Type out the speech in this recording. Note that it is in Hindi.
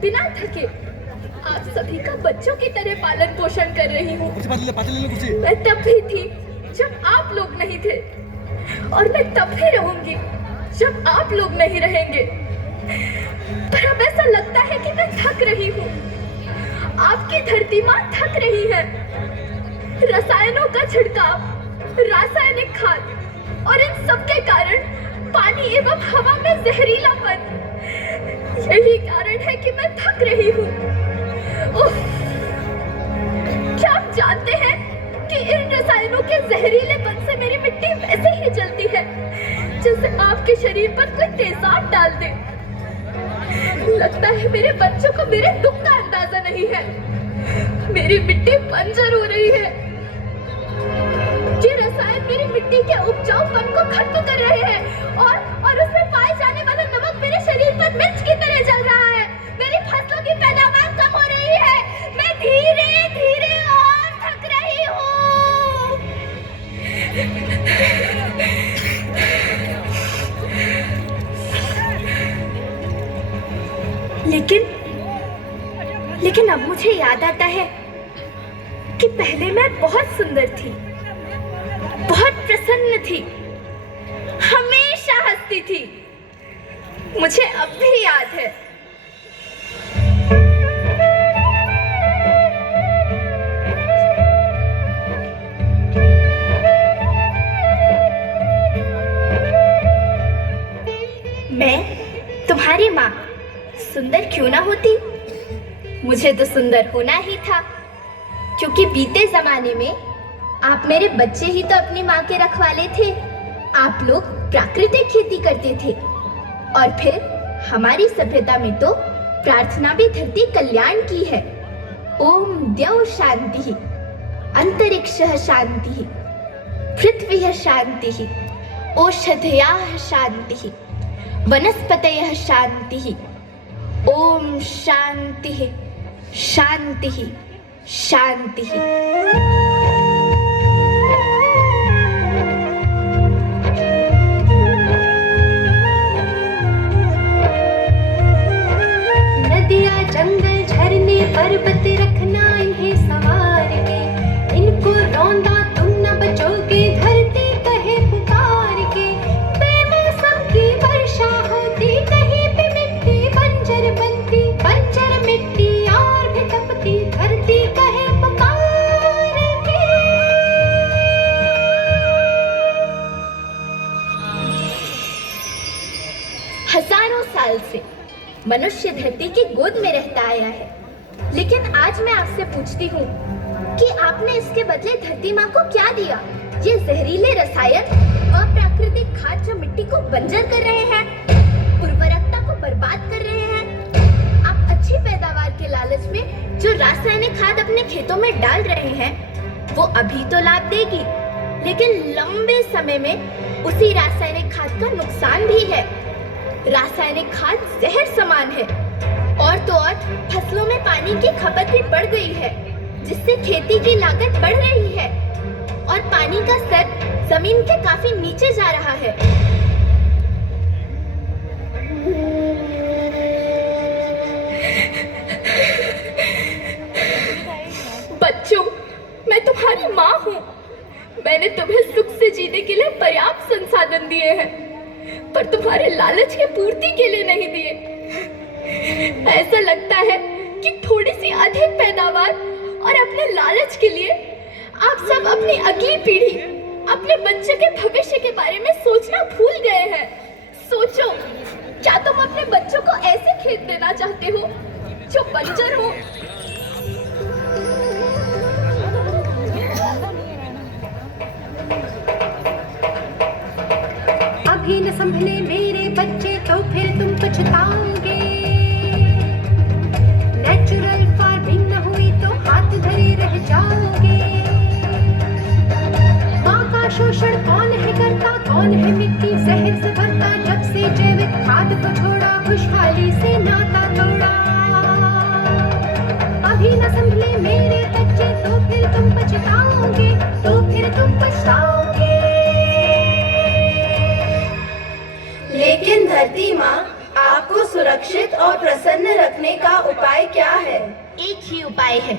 बिना थके आप सभी का बच्चों की तरह पालन पोषण कर रही हूँ। मैं तब भी थी जब आप लोग नहीं थे, और मैं तब भी रहूंगी जब आप लोग नहीं रहेंगे। पर अब ऐसा लगता है कि मैं थक रही हूँ। आपकी धरती माँ थक रही है। रसायनों का छिड़काव, रासायनिक खाद और इन सब के कारण पानी एवं हवा में जहरीलापन, यही कारण है कि मैं थक रही हूँ। क्या आप जानते हैं कि इन रसायनों के जहरीलेपन से मेरी मिट्टी वैसे ही जलती है जैसे आपके शरीर पर कोई तेजाब डाल दे। लगता है मेरे बच्चों को मेरे दुख का अंदाजा नहीं है। मेरी मिट्टी बंजर हो रही है। ये रसायन मेरी मिट्टी के उपजाऊपन को खत्म कर रहे हैं और उसमें पाए जाने वाला नमक मेरे शरीर पर मिर्च की तरह जल रहा है। मेरी फसलों की पैदावार कम हो रही है। मैं धीरे धीरे और थक रही हूँ। लेकिन अब मुझे याद आता है कि पहले मैं बहुत सुंदर थी, बहुत प्रसन्न थी, हमेशा हंसती थी। मुझे अब भी याद है। मैं तुम्हारी माँ सुंदर क्यों ना होती? मुझे तो सुंदर होना ही था, क्योंकि बीते जमाने में आप मेरे बच्चे ही तो अपनी माँ के रखवाले थे। आप लोग प्राकृतिक खेती करते थे, और फिर हमारी सभ्यता में तो प्रार्थना भी धरती कल्याण की है। ओम द्यौ शांति, अंतरिक्षः शांति, पृथ्वी शांति, औषधयः शांति, वनस्पतयः शांति। ओम शांति शांति शांति। नदियाँ जंगल झरने पर्वत रखना इन्हें संवार के, इनको रौंदा तुम न बचोगे धरती कहे पुकार के। बेमौसम की वर्षा होती, कहीं पे मिट्टी बंजर बनती, बंजर मिट्टी और भी तपती, धरती कहे पुकार के। हजारों साल से मनुष्य धरती की गोद में रहता आया है, लेकिन आज मैं आपसे पूछती हूँ कि आपने इसके बदले धरती माँ को क्या दिया? ये जहरीले रसायन, अप्राकृतिक खाद जो मिट्टी को बंजर कर रहे हैं, उर्वरकता को बर्बाद कर रहे हैं। आप अच्छी पैदावार के लालच में जो रासायनिक खाद अपने खेतों में डाल रहे हैं, वो अभी तो लाभ देगी, लेकिन लंबे समय में उसी रासायनिक खाद का नुकसान भी है। रासायनिक खाद जहर समान है, और तो और फसलों में पानी की खपत भी बढ़ गई है, जिससे खेती की लागत बढ़ रही है और पानी का स्तर जमीन के काफी नीचे जा रहा है। बच्चों, मैं तुम्हारी माँ हूँ। मैंने तुम्हें सुख से जीने के लिए पर्याप्त संसाधन दिए हैं, पर तुम्हारे लालच की पूर्ति के लिए नहीं दिए। ऐसा लगता है कि थोड़ी सी अधिक पैदावार और अपने लालच के लिए आप सब अपनी अगली पीढ़ी, अपने बच्चे के भविष्य के बारे में सोचना भूल गए हैं। सोचो, क्या तुम अपने बच्चों को ऐसे खेत देना चाहते हो जो बंजर हो? अभी न संभले मेरे बच्चे तो फिर तुम पछताओगे। नेचुरल फार्मिंग न हुई तो हाथ धरे रह जाओगे। माँ का शोषण कौन है करता, कौन है मिट्टी जहर से भरता, जब से जैविक खाद को छोड़ा खुशहाली से नाता तोड़ा। अभी न संभले मेरे बच्चे तो फिर तुम पछताओगे, तो फिर तुम पछताओगे। लेकिन धरती माँ आपको सुरक्षित और प्रसन्न रखने का उपाय क्या है? एक ही उपाय है,